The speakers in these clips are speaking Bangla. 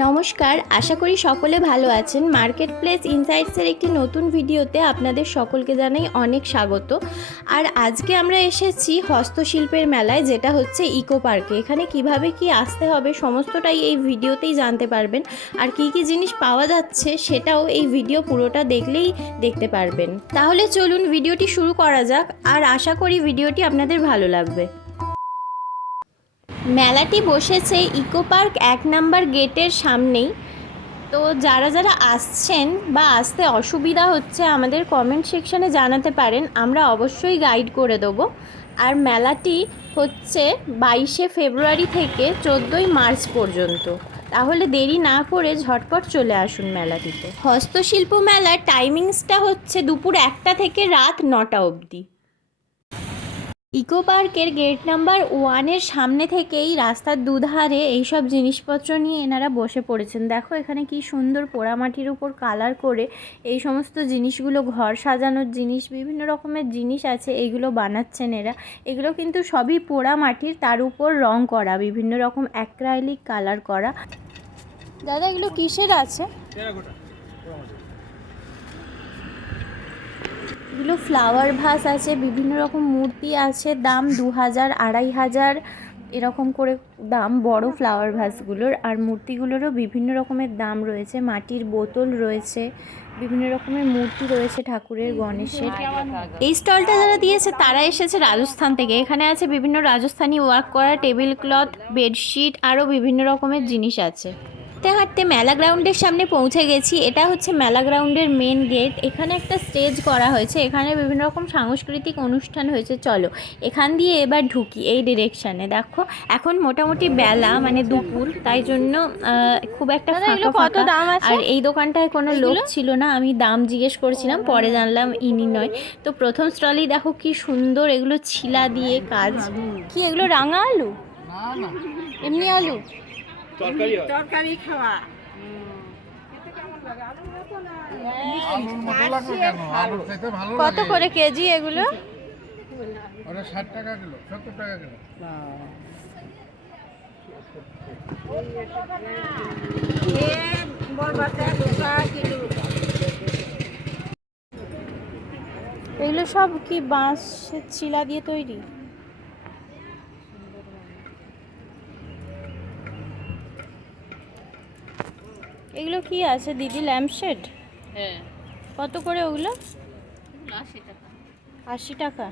নমস্কার, আশা করি সকলে ভালো আছেন। মার্কেট প্লেস ইনসাইটসের একটি নতুন ভিডিওতে আপনাদের সকলকে জানাই অনেক স্বাগত। আর আজকে আমরা এসেছি হস্তশিল্পের মেলায়, যেটা হচ্ছে ইকো পার্কে। এখানে কিভাবে কি আসতে হবে সমস্তটাই এই ভিডিওতেই জানতে পারবেন। আর কি কি জিনিস পাওয়া যাচ্ছে সেটাও এই ভিডিও পুরোটা দেখলেই দেখতে পারবেন। তাহলে চলুন ভিডিওটি শুরু করা যাক, আর আশা করি ভিডিওটি আপনাদের ভালো লাগবে। মেলাটি বসেছে ইকো পার্ক 1 নম্বর গেটের সামনেই। তো যারা যারা আসছেন বা আসতে অসুবিধা হচ্ছে আমাদের কমেন্ট সেকশানে জানাতে পারেন, আমরা অবশ্যই গাইড করে দেবো। আর মেলাটি হচ্ছে 22শে ফেব্রুয়ারি থেকে 14ই মার্চ পর্যন্ত। তাহলে দেরি না করে ঝটপট চলে আসুন মেলাটিতে। হস্তশিল্প মেলার টাইমিংসটা হচ্ছে দুপুর 1টা থেকে রাত 9টা অবধি। ইকো পার্কের গেট নাম্বার 1-এর সামনে থেকেই রাস্তার দুধারে এইসব জিনিসপত্র নিয়ে এনারা বসে পড়েছেন। দেখো এখানে কি সুন্দর পোড়ামাটির উপর কালার করে এই সমস্ত জিনিসগুলো, ঘর সাজানোর জিনিস, বিভিন্ন রকমের জিনিস আছে, এইগুলো বানাচ্ছেন এরা। এগুলো কিন্তু সবই পোড়ামাটির, তার উপর রং করা, বিভিন্ন রকম অ্যাক্রাইলিক কালার করা। দাদা এগুলো কিসের আছে? এগুলো ফ্লাওয়ার ভাস আছে, বিভিন্ন রকম মূর্তি আছে। দাম 2000, 2500 এরকম করে দাম বড় ফ্লাওয়ার ভাসগুলোর। আর মূর্তিগুলোরও বিভিন্ন রকমের দাম রয়েছে। মাটির বোতল রয়েছে, বিভিন্ন রকমের মূর্তি রয়েছে ঠাকুরের, গণেশের। এই স্টলটা যারা দিয়েছে তারা এসেছে রাজস্থান থেকে। এখানে আছে বিভিন্ন রাজস্থানি ওয়ার্ক করা টেবিল ক্লথ, বেডশিট, আরও বিভিন্ন রকমের জিনিস আছে। হাঁটতে হাঁটতে মেলা গ্রাউন্ডের সামনে পৌঁছে গেছি। এটা হচ্ছে মেলা গ্রাউন্ডের মেন গেট। এখানে একটা স্টেজ করা হয়েছে, এখানে বিভিন্ন রকম সাংস্কৃতিক অনুষ্ঠান হয়েছে। চলো এখান দিয়ে এবার ঢুকি এই ডিরেকশানে। দেখো এখন মোটামুটি বেলা, মানে দুপুর, তাই জন্য খুব একটা ফাঁকা ফাঁকা। আর এই দোকানটায় কোনো লোক ছিল না, আমি দাম জিজ্ঞেস করেছিলাম, পরে জানলাম ইনি নয়। তো প্রথম স্টলেই দেখো কি সুন্দর এগুলো ছিলা দিয়ে কাজ। কি এগুলো রাঙা আলু? এমনি আলু তরকারি খাওয়া। কত করে কেজি এগুলো? 60 টাকা কিলো, 70 টাকা কিলো। এগুলো সব কি বাঁশের ছিলা দিয়ে তৈরি? এগুলো কি আছে দিদি? ল্যাম্পশেড? হ্যাঁ। কত করে ওগুলো? 80 টাকা। 80 টাকা।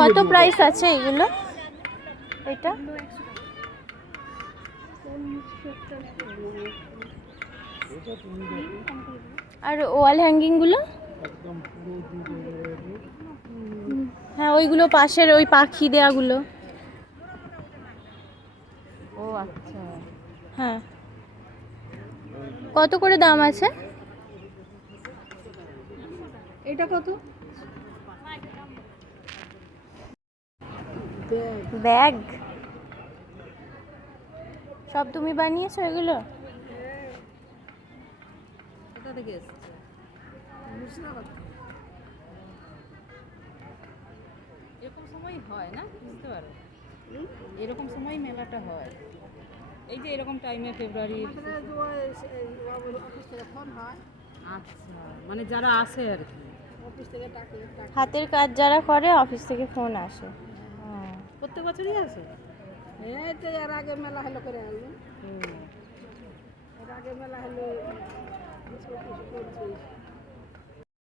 কত প্রাইস আছে এগুলো? এটা আর ওয়াল হ্যাঙ্গিংগুলো? হ্যাঁ ওইগুলো পাশের ওই পাখি দেয়াগুলো। ও আচ্ছা। হ্যাঁ কত করে দাম আছে? এটা কত? ব্যাগ সব তুমি বানিয়েছো এগুলো? কোথা থেকে এসেছে? এরকম সময় হয় না, বুঝতে পারো, এরকম সময় মেলাটা হয়। এই যে এরকম টাইমে ফেব্রুয়ারি। আচ্ছা, মানে যারা আসে আর কি, হাতের কাজ যারা করে অফিস থেকে ফোন আসে। প্রত্যেক বছরই আসে। এর আগে মেলা হলো করে আনলো, এর আগে মেলা হলো।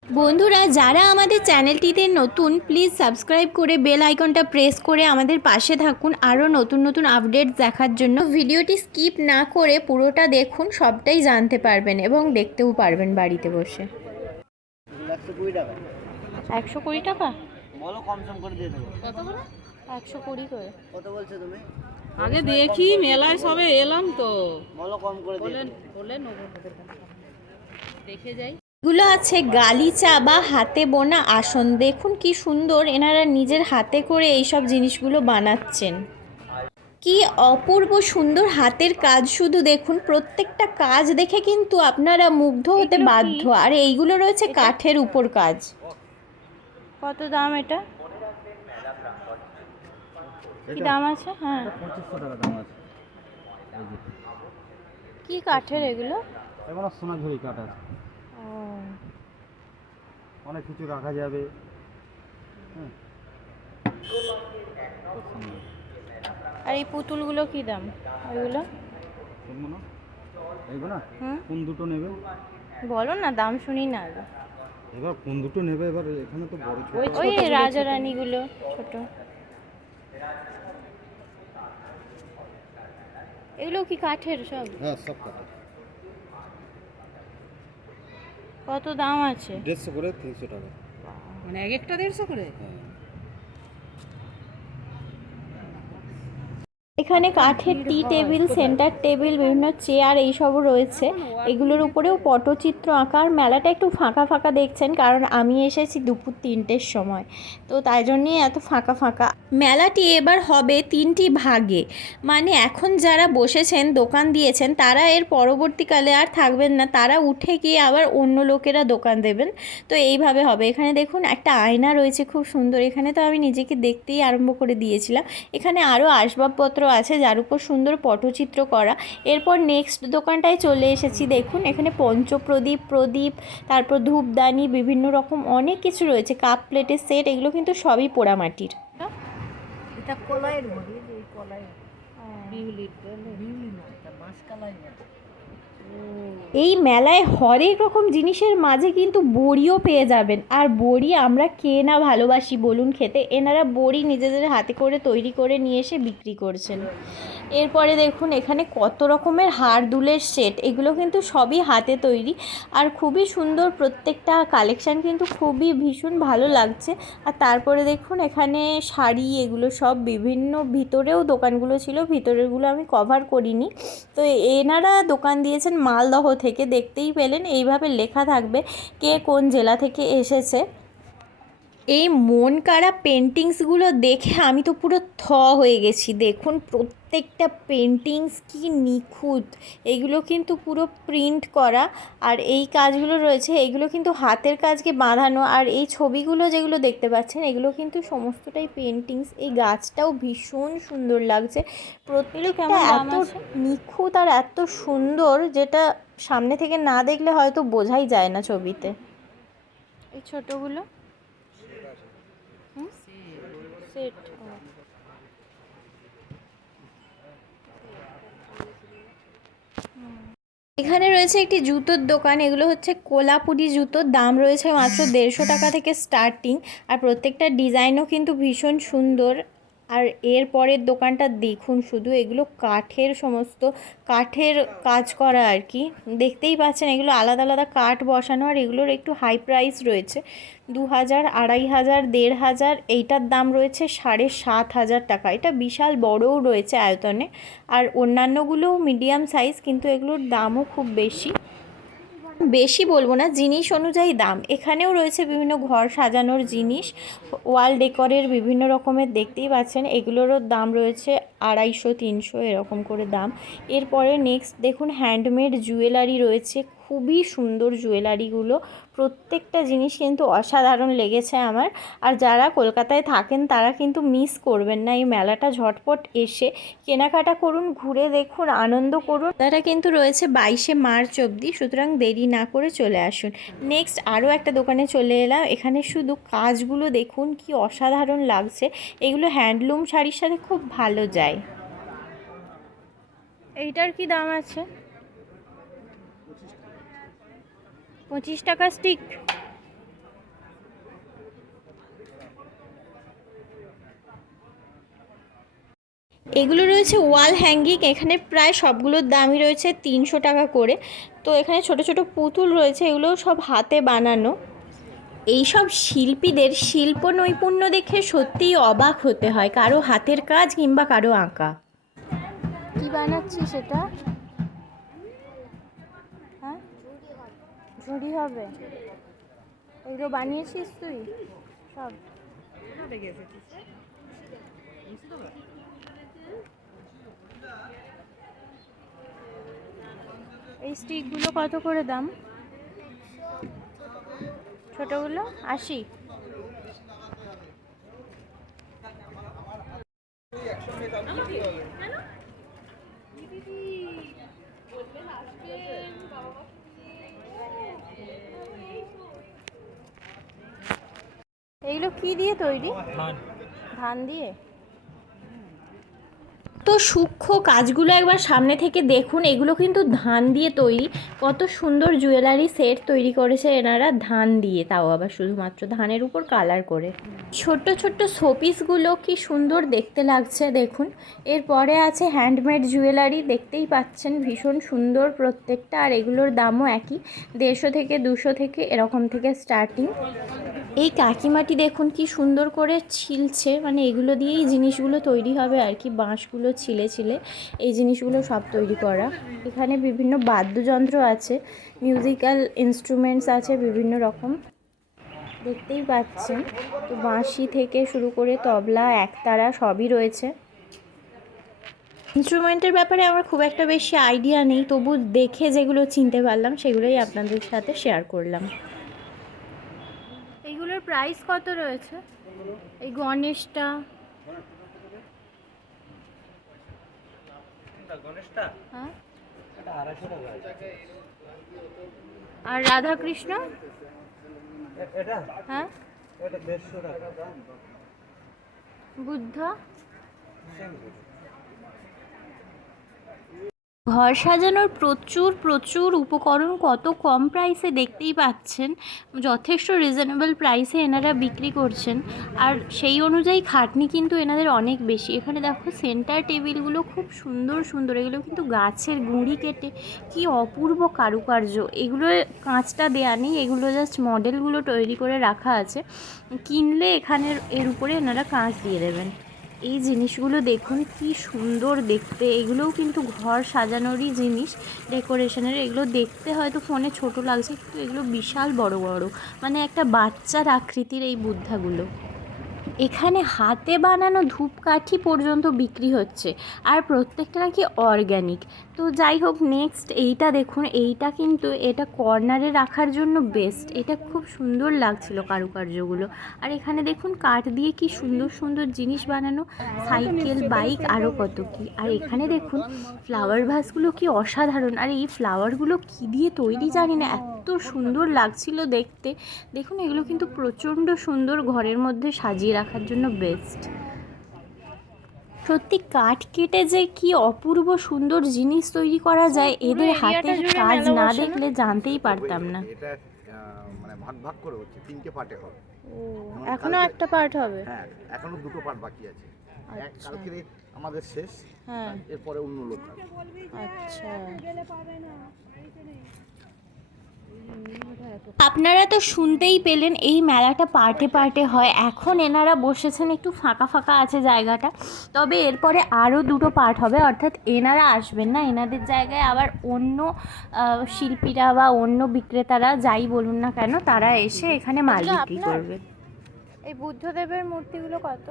বন্ধুরা যারা আমাদের চ্যানেলটিতে নতুন, প্লিজ সাবস্ক্রাইব করে বেল আইকনটা প্রেস করে আমাদের পাশে থাকুন আরও নতুন নতুন আপডেট দেখার জন্য। ভিডিওটি স্কিপ না করে পুরোটা দেখুন, সবটাই জানতে পারবেন এবং দেখতেও পারবেন বাড়িতে বসে। 120 টাকা? বলো কম সম করে দিয়ে দেবো। কত করে? 120 করে। কত বলছো তুমি? আগে দেখি, মেলায় সবে এলাম তো। বলো কম করে দিয়ে বলেন দেবো। বলে নেবো, দেখে যাই। এগুলো আছে গালিচা বা হাতে বোনা আসন। দেখুন কি সুন্দর, এনারা নিজের হাতে করে এইসব জিনিসগুলো বানাচ্ছেন। কি অপূর্ব সুন্দর হাতের কাজ, শুধু দেখুন প্রত্যেকটা কাজ দেখে কিন্তু আপনারা মুগ্ধ হতে বাধ্য। আর এইগুলো রয়েছে কাঠের উপর কাজ। কত দাম এটা? কি দাম আছে? হ্যাঁ, 2500 টাকা দাম আছে। কি কাঠের এগুলো? এগুলো সোনাঝুরি কাঠ আছে, ও, অনেক কিছু রাখা যাবে। হ্যাঁ, আর এই পুতুলগুলো কি দাম? ওইগুলো কোনগুলো? এইগুলো হুম, কোন দুটো নেবে? বলো না, দাম শুনি না আগে। এবার কোন দুটো নেবে? এবার এখানে তো বড় ছোট। ওই রাজা রানীগুলো ছোট, এগুলো কি কাঠের সব? হ্যাঁ, সব কাঠ। কত দাম আছে? 150 করে, 300 টাকা। মানে এক একটা 150 করে? হ্যাঁ। এখানে কাঠের টি টেবিল, সেন্টার টেবিল, বিভিন্ন চেয়ার এইসবও রয়েছে। এগুলোর উপরেও পটচিত্র আঁকার। মেলাটা একটু ফাঁকা ফাঁকা দেখছেন, কারণ আমি এসেছি দুপুর 3টের সময়, তো তাই জন্যই এত ফাঁকা ফাঁকা। মেলাটি এবার হবে 3টি ভাগে, মানে এখন যারা বসেছেন দোকান দিয়েছেন তারা এর পরবর্তীকালে আর থাকবেন না, তারা উঠে গিয়ে আবার অন্য লোকেরা দোকান দেবেন। তো এইভাবে হবে। এখানে দেখুন একটা আয়না রয়েছে খুব সুন্দর, এখানে তো আমি নিজেকে দেখতেই আরম্ভ করে দিয়েছিলাম। এখানে আরও আসবাবপত্র আছে যার উপর সুন্দর পটচিত্র করা। এরপর নেক্সট দোকানটায় চলে এসেছি। দেখুন এখানে পঞ্চপ্রদীপ, প্রদীপ, তারপর ধূপদানি, বিভিন্ন রকম অনেক কিছু রয়েছে। কাপ প্লেটের সেট, এগুলো কিন্তু সবই পোড়ামাটির। এটা কলাইয়ের বড়ি, এই কলাই এই মেলায় হরেক রকম জিনিসের মাঝে কিন্তু বড়িও পেয়ে যাবেন। আর বড়ি আমরা কে না ভালোবাসি বলুন খেতে। এনারা বড়ি নিজেদের হাতে করে তৈরি করে নিয়ে এসে বিক্রি করছেন। এরপরে দেখুন এখানে কত রকমের হার দুলের সেট, এগুলো কিন্তু সবই হাতে তৈরি আর খুবই সুন্দর। প্রত্যেকটা কালেকশান কিন্তু খুবই ভীষণ ভালো লাগছে। আর তারপরে দেখুন এখানে শাড়ি, এগুলো সব বিভিন্ন, ভিতরেও দোকানগুলো ছিল, ভিতরেরগুলো আমি কভার করিনি। তো এনারা দোকান দিয়েছেন মালদহ থেকে, দেখতেই পেলেন এইভাবে লেখা থাকবে কে কোন জেলা থেকে এসেছে। এই মন কাড়া পেন্টিংসগুলো দেখে আমি তো পুরো হয়ে গেছি। দেখুন প্রত্যেকটা পেন্টিংস কি নিখুঁত, এগুলো কিন্তু পুরো প্রিন্ট করা। আর এই কাজগুলো রয়েছে এগুলো কিন্তু হাতের কাজকে বাঁধানো। আর এই ছবিগুলো যেগুলো দেখতে পাচ্ছেন এগুলো কিন্তু সমস্তটাই পেন্টিংস। এই গাছটাও ভীষণ সুন্দর লাগছে, প্রত্যেকটা এত নিখুঁত আর এত সুন্দর, যেটা সামনে থেকে না দেখলে হয়তো বোঝাই যায় না ছবিতে। এই ছোটোগুলো সেট। এখানে রয়েছে একটি জুতোর দোকান, এগুলো হচ্ছে কোলাপুরি জুতো। দাম রয়েছে মাত্র 150 টাকা থেকে স্টার্টিং। আর প্রত্যেকটা ডিজাইনও কিন্তু ভীষণ সুন্দর। আর এর পরের দোকানটা দেখুন শুধু, এগুলো কাঠের, সমস্ত কাঠের কাজ করা আর কি। দেখতেই পাচ্ছেন এগুলো আলাদা আলাদা কাঠ বসানো। আর এগুলোর একটু হাই প্রাইস রয়েছে, 2000, 2500, 1500। এইটার দাম রয়েছে 7500 টাকা। এটা বিশাল বড়ও রয়েছে আয়তনে। আর অন্যান্যগুলোও মিডিয়াম সাইজ, কিন্তু এগুলোর দামও খুব বেশি। বেশি বলবো না, জিনিস অনুযায়ী দাম। এখানেও রয়েছে বিভিন্ন ঘর সাজানোর জিনিস, ওয়াল ডেকরের বিভিন্ন রকমের, দেখতেই পাচ্ছেন এগুলোরও দাম রয়েছে 250, 300 এরকম করে দাম। এরপরে নেক্সট দেখুন হ্যান্ডমেড জুয়েলারি রয়েছে, খুবই সুন্দর জুয়েলারিগুলো। প্রত্যেকটা জিনিস কিন্তু অসাধারণ লেগেছে আমার। আর যারা কলকাতায় থাকেন তারা কিন্তু মিস করবেন না এই মেলাটা, ঝটপট এসে কেনাকাটা করুন, ঘুরে দেখুন, আনন্দ করুন। তারা কিন্তু রয়েছে 22শে মার্চ অবধি, সুতরাং দেরি না করে চলে আসুন। নেক্সট আরও একটা দোকানে চলে এলাম। এখানে শুধু কাজগুলো দেখুন কি অসাধারণ লাগছে, এগুলো হ্যান্ডলুম শাড়ির সাথে খুব ভালো যায়। এইটার কি দাম আছে? 25 টাকা স্টিক। এগুলো রয়েছে ওয়াল হ্যাঙ্গিং, এখানে প্রায় সবগুলোর দামই রয়েছে 300 টাকা করে। তো এখানে ছোট ছোট পুতুল রয়েছে, এগুলো সব হাতে বানানো। এইসব শিল্পীদের শিল্প নৈপুণ্য দেখে সত্যিই অবাক হতে হয়, কারো হাতের কাজ কিংবা কারো আঁকা। কি বানাচ্ছি সেটা? হ্যাঁ, ঝুড়ি হবে। এগুলো বানিয়েছিস তুই সব? এই স্টিকগুলো কত করে দাম? ছোটগুলো 80। এইগুলো কি দিয়ে তৈরি? ধান দিয়ে। তো সূক্ষ্ম কাজগুলো একবার সামনে থেকে দেখুন, এগুলো কিন্তু ধান দিয়ে তৈরি। কত সুন্দর জুয়েলারি সেট তৈরি করেছে এনারা ধান দিয়ে, তাও আবার শুধুমাত্র ধানের উপর কালার করে। ছোট্ট ছোট্ট শোপিসগুলো কি সুন্দর দেখতে লাগছে দেখুন। এরপরে আছে হ্যান্ডমেড জুয়েলারি, দেখতেই পাচ্ছেন ভীষণ সুন্দর প্রত্যেকটা, আর এগুলোর দামও একই, 150 থেকে 200 থেকে এরকম থেকে স্টার্টিং। এই কাকিমাটি দেখুন কি সুন্দর করে ছিলছে, মানে এগুলো দিয়েই জিনিসগুলো তৈরি হবে আর কি, বাঁশগুলো ছিলে ছিলে এই জিনিসগুলো সব তৈরি করা। এখানে বিভিন্ন বাদ্যযন্ত্র আছে, মিউজিক্যাল ইনস্ট্রুমেন্টস আছে বিভিন্ন রকম, দেখতেই পাচ্ছেন। তো বাঁশি থেকে শুরু করে তবলা, একতারা সবই রয়েছে। ইনস্ট্রুমেন্টের ব্যাপারে আমার খুব একটা বেশি আইডিয়া নেই, তবু দেখে যেগুলো চিনতে পারলাম সেগুলোই আপনাদের সাথে শেয়ার করলাম। এইগুলোর প্রাইস কত রয়েছে? এই গণেশটা, হ্যাঁ, আর রাধা কৃষ্ণ, হ্যাঁ, বুদ্ধ। ঘর সাজানোর প্রচুর প্রচুর উপকরণ কত কম প্রাইসে দেখতেই পাচ্ছেন, যথেষ্ট রিজনেবল প্রাইসে এনারা বিক্রি করছেন, আর সেই অনুযায়ী খাটনি কিন্তু এনাদের অনেক বেশি। এখানে দেখো সেন্টার টেবিলগুলো খুব সুন্দর সুন্দর, এগুলো কিন্তু গাছের গুঁড়ি কেটে কি অপূর্ব কারুকার্য। এগুলো কাঁচটা দেয়া নেই, এগুলো জাস্ট মডেলগুলো তৈরি করে রাখা আছে, কিনলে এখানের এর উপরে এনারা কাঁচ দিয়ে দেবেন। এই জিনিসগুলো দেখুন কি সুন্দর দেখতে, এগুলোও কিন্তু ঘর সাজানোরই জিনিস, ডেকোরেশনের। এগুলো দেখতে হয়তো ফোনে ছোট লাগছে, কিন্তু এগুলো বিশাল বড় বড়, মানে একটা বাচ্চার আকৃতির এই বুদ্ধাগুলো। এখানে হাতে বানানো ধূপকাঠি পর্যন্ত বিক্রি হচ্ছে, আর প্রত্যেকটা নাকি অর্গ্যানিক। তো যাই হোক, নেক্সট এইটা দেখুন, এইটা কিন্তু এটা কর্নারে রাখার জন্য বেস্ট, এটা খুব সুন্দর লাগছিল কারুকার্যগুলো। আর এখানে দেখুন কাঠ দিয়ে কি সুন্দর সুন্দর জিনিস বানানো, সাইকেল, বাইক, আরও কত কি। আর এখানে দেখুন ফ্লাওয়ার ভাসগুলো কি অসাধারণ, আর এই ফ্লাওয়ারগুলো কি দিয়ে তৈরি জানি না, এত সুন্দর লাগছিল দেখতে। দেখুন এগুলো কিন্তু প্রচণ্ড সুন্দর, ঘরের মধ্যে সাজিয়ে রাখার জন্য বেস্ট। সত্যি কাঠ কেটে যে কি অপূর্ব সুন্দর জিনিস তৈরি করা যায়, এদের হাতের কাজ না দেখলে জানতেই পারতাম না। এটা মানে ভাগ ভাগ করে হচ্ছে, 3টে পার্টে হবে। এখনো একটা পার্ট হবে? হ্যাঁ, এখনো 2টো পার্ট বাকি আছে। কালকে আমাদের শেষ, হ্যাঁ, এরপরে অন্য লোক আসবে। আচ্ছা। আপনারা তো শুনতেই পেলেন, এই মেলাটা পার্টে পার্টে হয়। এখন এনারা বসেছেন, একটু ফাঁকা ফাঁকা আছে জায়গাটা, তবে এরপরে আরও 2টো পার্ট হবে, অর্থাৎ এনারা আসবেন না, এনাদের জায়গায় আবার অন্য শিল্পীরা বা অন্য বিক্রেতারা যাই বলুন না কেন, তারা এসে এখানে মাল বিক্রি করবে। এই বুদ্ধদেবের মূর্তিগুলো কত?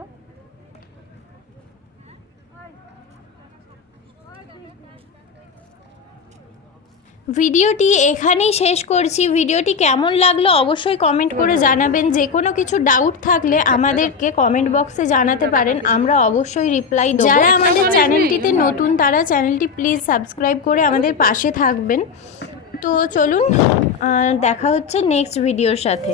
ভিডিওটি এখানেই শেষ করছি। ভিডিওটি কেমন লাগলো অবশ্যই কমেন্ট করে জানাবেন। যে কোনো কিছু ডাউট থাকলে আমাদেরকে কমেন্ট বক্সে জানাতে পারেন, আমরা অবশ্যই রিপ্লাই দেব। যারা আমাদের চ্যানেলটিতে নতুন তারা চ্যানেলটি প্লিজ সাবস্ক্রাইব করে আমাদের পাশে থাকবেন। তো চলুন, দেখা হচ্ছে নেক্সট ভিডিওর সাথে।